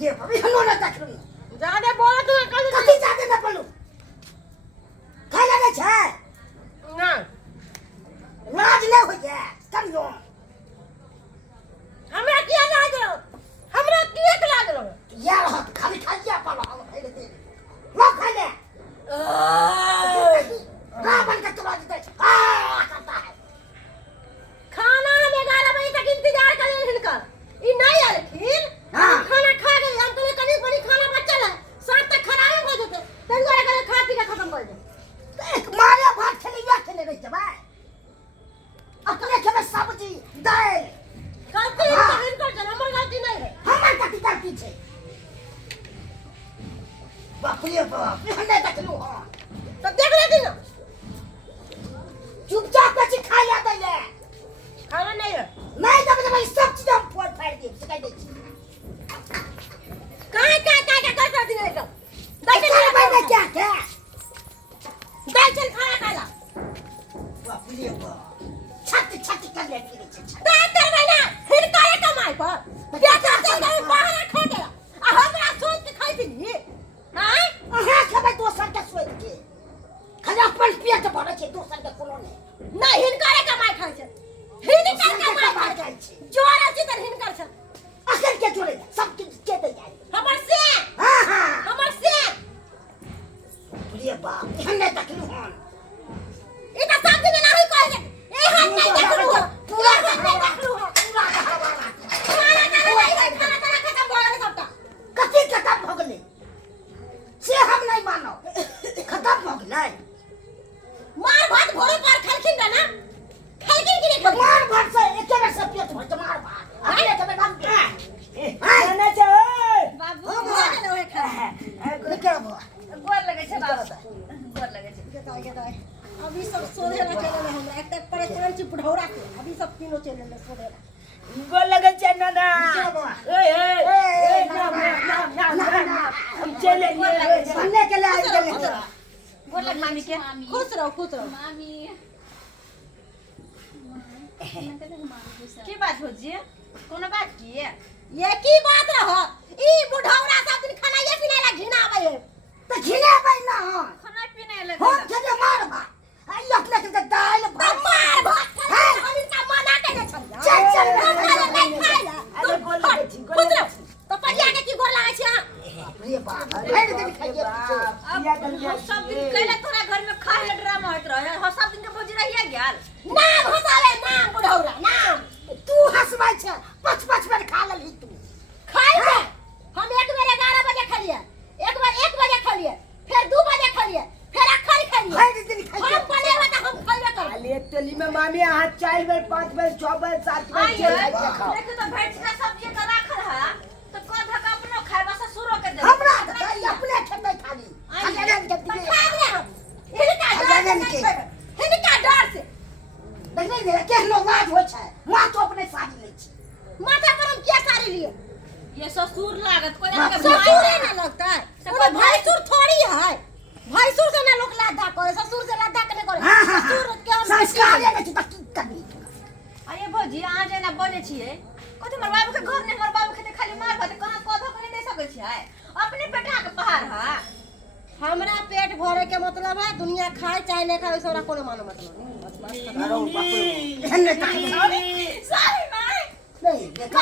ये हनो ना तक ज्यादा बोला तू कथी जादे ना बोलू खाय लगे छै ना लाज नहीं हो जाए करियो हमरा किया लागलो हमरा किया लागलो यार हाथ खाली खाइया पाला खाई दे लो खाई ले रावण का तुला दे करता है खाना में 11 बजे तक इंतजार कर इनका ई नहीं आलखिन खाना खा गए हम तो कनी बड़ी खाना बचल है साथ तक खराब हो जते तंगरे करे खा पी के खत्म कर दे एक मारे भात खेलिया खेले रह जबा अपने खेमे सब्जी दाल गलती इनकर चल हमर गलती नहीं है हमर कथी गलती छै बाप रे बाप हने देखलू हां तो देख लेती ना चुपचाप कछि खा ले दे ले खाना नहीं है नहीं जब जब सब चीज हम फोड़ फाड़ दे सिखा दे काय कर सकती नहीं तो दे भाई ने क्या क्या दाल चल खाना खा ला बाप रे बाप छत कर ले फिर छत दाल चल भाई ना फिर काय कमाई पर बेटा चल गए बाहर खा गया आ हमरा सोच के खाई थी हां अहाँ खबे दोसर के सोच के खाली अपन पेट भरे छै दोसर के कोनो नहीं नहीं हिनकर कमाई खाई छै हिनकर कमाई खाई छै जोर अछि त हिनकर छै अखन के जोड़े सब के दे जाए हमर से हां हमर से रे बाप हने देखलू हन ई त सब दिन नहीं कहै ए हम नहीं देखलू हो पूरा नहीं देखलू हो पूरा हवा खाना खत्म भ गेलै सबटा कथी खत्म भ गेलै से हम नहीं मानो खत्म भ गेलै मार भात भोरे पर खलखिन ना खलखिन की नहीं मार भात से एके बेर से पेट भर मार भात अरे तबे नाम के खाना छै बाबू भोर न होय खा के बो गोर लगे छै बाबू गोर लगे छै के दाई अभी सब सोधे ना चले हमरा एक तक परेशान छी बुढ़ौरा के अभी सब तीनों चले ले सोधे गोल लगे छै नाना ए हम चले बनने के लिए आई गेले गोर लग मामी के खुश रहो मामी की बात हो जी कोनो बात की ये की बात रहो ई बुढ़ौरा सब दिन खाना ये पीना ला घिना आवे है तो घिने भाई ना खाना पीना ले हम के मार भात आई अपने के दाल भात मार भात हम इनका मना के छल चल नहीं खाइला अरे गोल लगे छी खुश रहो तो परिया के की गोर लागे छी रे बाप रे दिन खाइए हम सब दिन कहले तोरा घर में खाए ले ड्रामा होत रहे हम सब दिन के बोझ रहिए गेल नाम हसावे नाम बुढ़ौरा नाम तू हंसवाई छ पच बार खा लेली तू खाई ले हम एक बेर 11 बजे खलिए एक बार 1 बजे खलिए फिर 2 बजे खलिए फिर अखर खलिए हर दिन खाइए हम पले बता हम खइबे कर अले टली में मामी हाथ 4 बार 5 बार 6 बार 7 बार देखो तो भेट का सब्जी का राखल है तो को धक अपनो खाए बस शुरू के दे हमरा बताई अपने खेते खाली अगले के दिए खा ले हम हिनका डर से देखने दे केहनो लाज होय छै मां तो अपने साड़ी ले छी माथा पर हम क्या साड़ी लिए ये ससुर लागत कोई ससुर ना लगता है कोई भैंसुर थोड़ी है भैंसुर से ना लोग लादा करे ससुर से लादा करे ससुर के हम संस्कार है कि की करनी अरे भौजी आ जे ना बने छिए कथि हमर बाबू के घर ने हमर बाबू के खाली मार भात कहां कोधा को नहीं दे सकै छिए अपने पेटा के पहाड़ है हमरा पेट भरे के मतलब है दुनिया खाए चाहे नहीं खाए उसरा कोनो मानो मतलब नहीं अरे बाप रे हन्ने तक सॉरी माय नहीं देखा